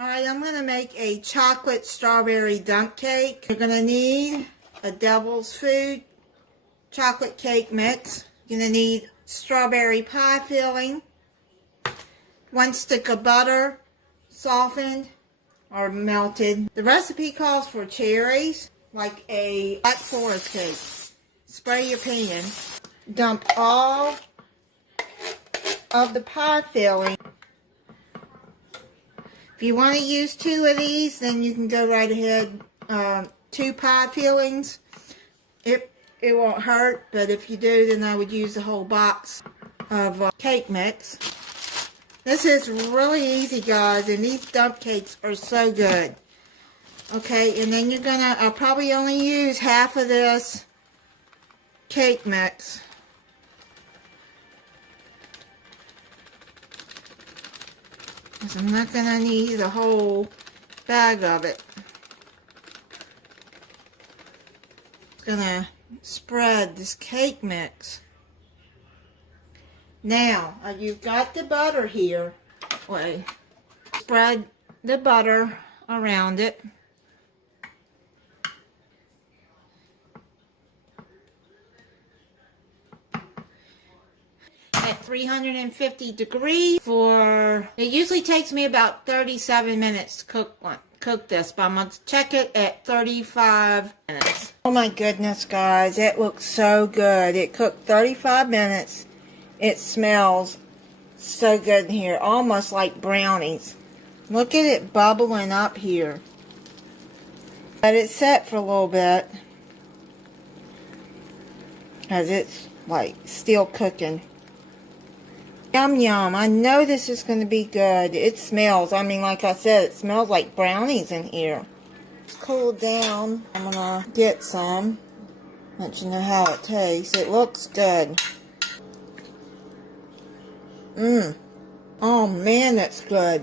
Alright, I'm going to make a chocolate strawberry dump cake. You're going to need a devil's food chocolate cake mix. You're going to need strawberry pie filling, 1 stick of butter, softened or melted. The recipe calls for cherries, like a Black Forest cake. Spray your pan. Dump all of the pie filling. If you want to use 2 of these, then you can go right ahead. 2 pie fillings. It won't hurt, but if you do, then I would use the whole box of cake mix. This is really easy, guys, and these dump cakes are so good. Okay, and then I'll probably only use half of this cake mix. Because I'm not going to need the whole bag of it. I'm going to spread this cake mix. Now, you've got the butter here. Wait. Spread the butter around it. At 350 degrees it usually takes me about 37 minutes to cook this, but I'm going to check it at 35 minutes. Oh my goodness, guys, it looks so good. It cooked 35 minutes. It smells so good in here, almost like brownies. Look at it bubbling up here. Let it set for a little bit, because it's like still cooking. Yum yum. I know this is going to be good. It smells, I mean, like I said, it smells like brownies in here. It's cooled down. I'm going to get some. Let you know how it tastes. It looks good. Oh man, that's good.